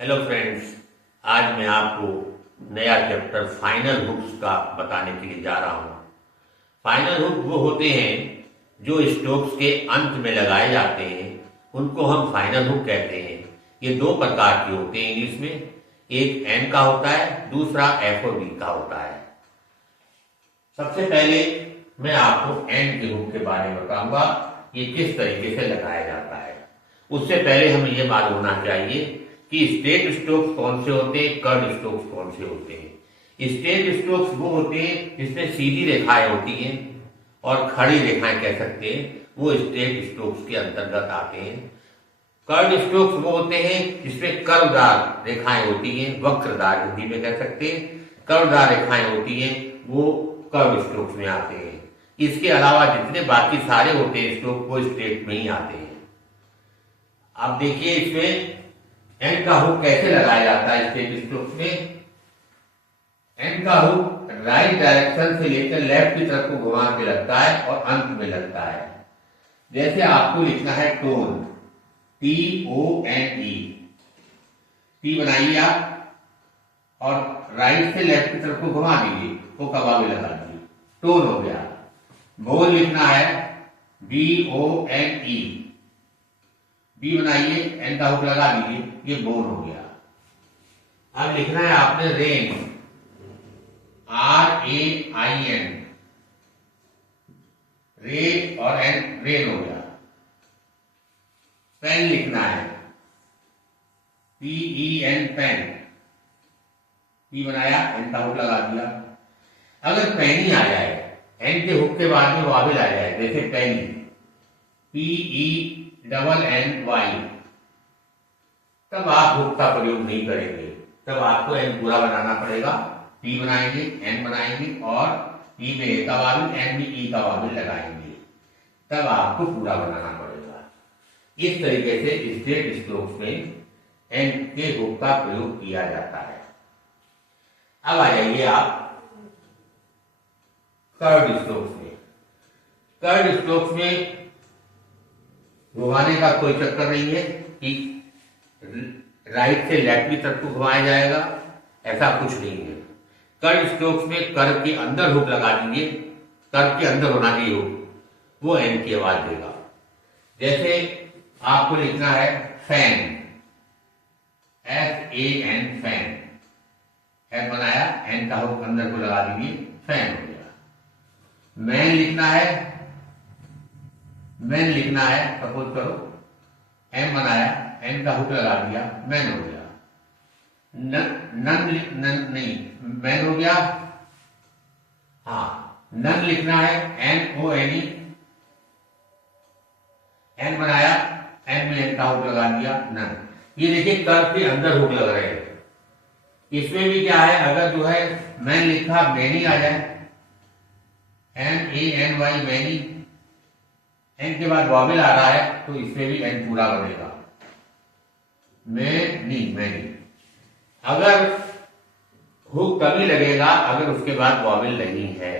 Hello friends, आज मैं आपको नया चैप्टर फाइनल हुक्स का बताने के लिए जा रहा हूँ। फाइनल हुक वो होते हैं जो स्ट्रोक्स के अंत में लगाए जाते हैं, उनको हम फाइनल हुक कहते हैं। ये दो प्रकार के होते हैं इंग्लिश में, एक एन का होता है, दूसरा एफ और बी का होता है। सबसे पहले मैं आपको एन के हुक के बारे में बताऊंगा, ये किस तरीके से लगाया जाता है। उससे पहले हमें ये मालूम होना चाहिए कि स्ट्रेट स्ट्रोक्स कौन से होते हैं, कर्व स्ट्रोक्स कौन से होते हैं। स्ट्रेट स्ट्रोक्स वो होते हैं जिसमें सीधी रेखाएं होती हैं और खड़ी रेखाएं कह सकते हैं, वो स्ट्रेट स्ट्रोक्स के अंतर्गत आते हैं। कर्व स्ट्रोक्स वो होते हैं जिसमें कर्वदार रेखाएं होती हैं, वक्रदार हिंदी में कह सकते हैं, कर्वदार रेखाएं होती हैं, वो कर्व स्ट्रोक्स में आते हैं। इसके अलावा जितने बाकी सारे होते हैं स्ट्रोक, वो स्ट्रेट में ही आते हैं। आप देखिए इसमें एन का हुक कैसे लगाया जाता है स्ट्रेट स्ट्रोक्स में। एन का हुक राइट डायरेक्शन से लेकर लेफ्ट की तरफ को घुमा के लगता है और अंत में लगता है। जैसे आपको लिखना है टोन, TONE, टी बनाइए आप और राइट से लेफ्ट की तरफ को घुमा दीजिए, वो कबा में लगा दीजिए, टोन हो गया। बोन लिखना है BONE, बी बनाइए, एन का हुक लगा दीजिए, ये बोन हो गया। अब लिखना है आपने रेन, RAIN, रे और एन, रेन हो गया। पेन लिखना है PEN, पेन, पी बनाया, एन का हुक लगा दिया। अगर पेन ही आ जाए, एन के हुक के बाद में वाविल आ जाए, जैसे पेनी, PENNY, तब आप हुक का प्रयोग नहीं करेंगे, तब आपको एन पूरा बनाना पड़ेगा। पी बनाएंगे, एन बनाएंगे और पी में ए का वाविल, एन में ई का वाविल लगाएंगे, तब आपको पूरा बनाना पड़ेगा। इस तरीके से स्ट्रेट स्ट्रोक्स में एन के हुक का प्रयोग किया जाता है। अब आ जाइए आप कर्व स्ट्रोक्स में। कर्व स्ट्रोक्स में घुमाने का कोई चक्कर नहीं है कि राइट से लेफ्ट की तरफ को घुमाया जाएगा, ऐसा कुछ नहीं है। कर्व स्ट्रोक्स में कर्व के अंदर हुक लगा दीजिए, कर्व के अंदर होना चाहिए हुक, वो एन की आवाज देगा। जैसे आपको लिखना है फैन, FAN, फैन, एन बनाया, एन का हुक अंदर को लगा दीजिए, फैन हो गया। मैन लिखना है, मैन लिखना है, सपोज करो, एम बनाया, एन का हुक लगा दिया, मैन हो गया। नन नहीं, मैन हो गया। हाँ, नन लिखना है, NONE, एन बनाया, एन में एन का हुक लगा दिया, नन। ये देखिए कर्व के अंदर हुक लग रहे हैं। इसमें भी क्या है, अगर जो है मैन लिखा, मैनी आ जाए, MANY, मैनी, एन के बाद वॉवेल आ रहा है, तो इसमें भी एन पूरा बनेगा, मैनी, मैनी। अगर हुक तभी लगेगा अगर उसके बाद वॉवेल नहीं है,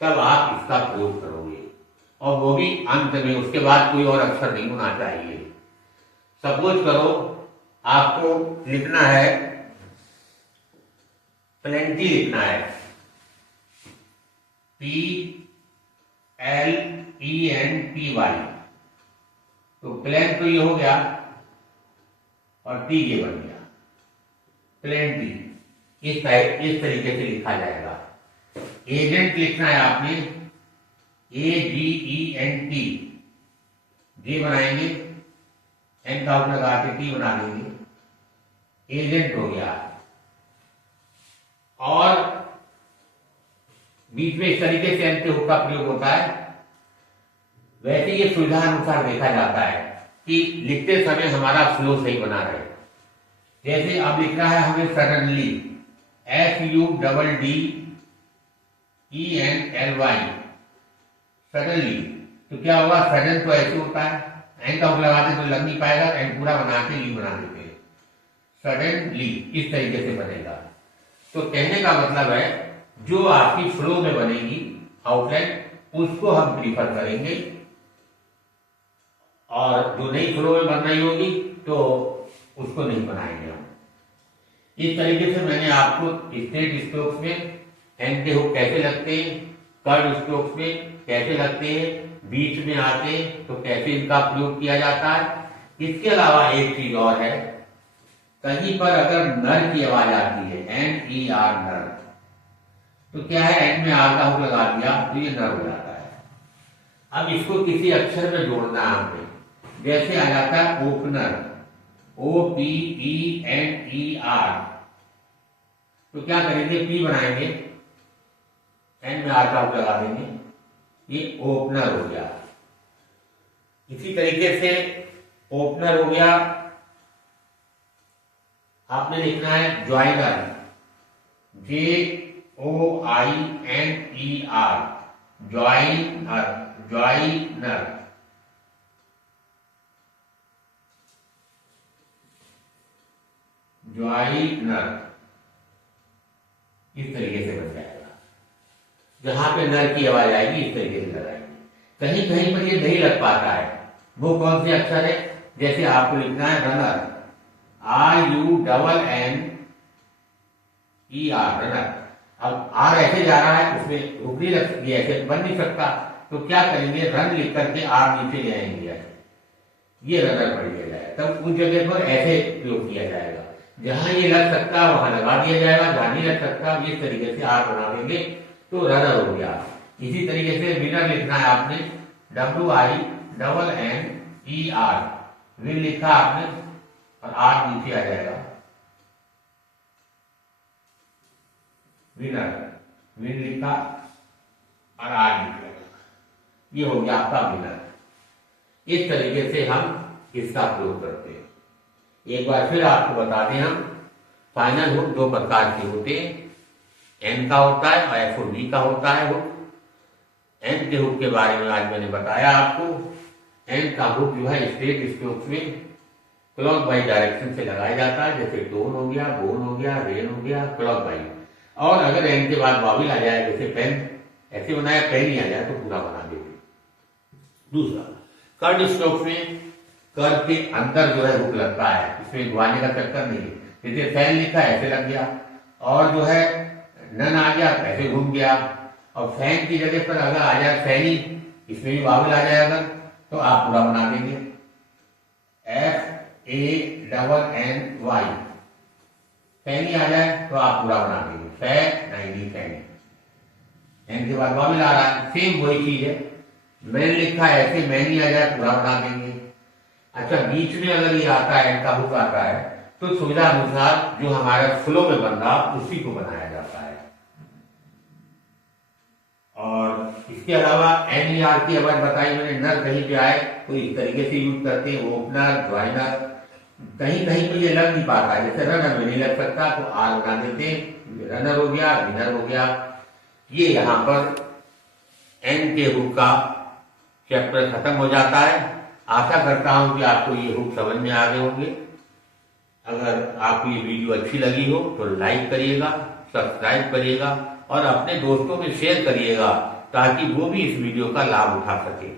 तब आप इसका प्रयोग करोगे, और वो भी अंत में, उसके बाद कोई और अक्षर नहीं होना चाहिए। सपोज करो आपको लिखना है प्लेंटी, लिखना है PLENTY, तो प्लेन तो ये हो गया और टी ये बन गया, प्लेंटी। इस तरीके से लिखा जाएगा। एजेंट लिखना है आपने AGENT, जी बनाएंगे, एन का हुक लगा के टी बना देंगे, एजेंट हो गया। और बीच में इस तरीके से एन के हुक का प्रयोग होता है। वैसे ये सुविधा अनुसार देखा जाता है कि लिखते समय हमारा फ्लो सही बना रहे। जैसे अब लिखना है हमें सडनली, SUDDENLY, सडनली, तो क्या होगा, सडन तो ऐसे होता है, एन का हुक लगाते तो लग नहीं पाएगा, एन पूरा बना के ली बना देते हैं, सडनली, इस तरीके से बनेगा। तो कहने का मतलब है जो आपकी फ्लो में बनेगी आउटलाइन, उसको हम प्रीफर करेंगे, और जो नई फ्लो में बनना ही होगी तो उसको नहीं बनाएंगे हम। इस तरीके से मैंने आपको स्ट्रेट स्ट्रोक्स में एंड के हुक कैसे लगते हैं, कर्व स्ट्रोक्स में कैसे लगते हैं, बीच में आते हैं तो कैसे इनका प्रयोग किया जाता है। इसके अलावा एक चीज और है, कहीं पर अगर नर की आवाज आती है NER नर, तो क्या है एंड में आर का हुक लगा दिया तो ये नर हो जाता है। अब इसको किसी अक्षर में जोड़ना है हमें, जैसे आ जाता है ओपनर OPENER, तो क्या करेंगे पी बनाएंगे, एन में आर का हुक लगा देंगे, ये ओपनर हो गया। इसी तरीके से ओपनर हो गया, आपने लिखना है joiner JOINER, joiner joiner. Joiner इस तरीके से बन जाएगा, जहां पे नर की आवाज आएगी इस तरीके से लगाएंगे। कहीं कहीं पर ये नहीं लग पाता है, वो कौन से अक्षर है, जैसे आपको लिखना है रनर RUNNER, रनर। अब आर ऐसे जा रहा है, उसमें हुक नहीं लग सकती, ऐसे बन नहीं सकता, तो क्या करेंगे रन लिख करके आर नीचे ले आएंगे, ये रनर पड़ जाएगा। तब उस जगह पर ऐसे प्रयोग किया जाएगा, जहां ये लग सकता है वहां लगा दिया जाएगा, जहां नहीं लग सकता इस तरीके से आर बना देंगे तो रनर हो गया। इसी तरीके से विनर लिखना है आपने WINNER, विन लिखा आपने और आर नीचे आ जाएगा, विनर विन लिखा और आर नीचे आएगा, ये हो गया आपका विनर। इस तरीके से हम इसका प्रयोग करते हैं। एक बार फिर आपको बता दें, हम फाइनल हुक दो प्रकार के होते हैं, एन का होता है और FOD का होता है हुक। एन के हुक के बारे में आज मैंने बताया आपको। एन का हुक जो है स्ट्रेट स्ट्रोक्स में क्लॉक वाइज डायरेक्शन से लगाया जाता है, जैसे टोन हो गया, बोन हो गया, रेन हो गया, क्लॉक वाइज। और अगर एन के बाद वाविल आ जाए, जैसे पेन ऐसे बनाया, पेन ही आ जाए तो पूरा बना देते। दूसरा कर्व स्ट्रोक्स में कर्व के अंदर जो है हुक लगता है, इसमें घुमाने का चक्कर नहीं है। जैसे फैन लिखा ऐसे लग गया, और जो है नन आ गया ऐसे घूम गया, और फैन की जगह पर अगर आ जाए फैनी, इसमें भी वावल आ जाएगा तो आप पूरा बना देंगे FANNY, फैनी आ जाए तो आप पूरा बना देंगे फैनी। एन के बाद वावल आ रहा है, सेम वही चीज है, मैन लिखा है ऐसे मैनी आ जाए पूरा बना देंगे। अच्छा, बीच में अगर ये आता है, एन का हुक आता है, तो सुविधा अनुसार जो हमारे फ्लो में बन रहा उसी को बनाया जाता है। और इसके अलावा NER की आवाज बताई मैंने, नर कहीं पे आए तो इस तरीके से यूज करते हैं, ओपनर ज्वाइनर। कहीं कहीं पे ये लग नहीं पाता है, जैसे रनर में नहीं लग सकता तो आर बना देते हैं, रनर हो गया, विनर हो गया। ये यहाँ पर एन के हुक का चैप्टर खत्म हो जाता है। आशा करता हूं कि आपको ये हुक समझ में आ गए होंगे। अगर आपको ये वीडियो अच्छी लगी हो तो लाइक करिएगा, सब्सक्राइब करिएगा और अपने दोस्तों में शेयर करिएगा, ताकि वो भी इस वीडियो का लाभ उठा सके।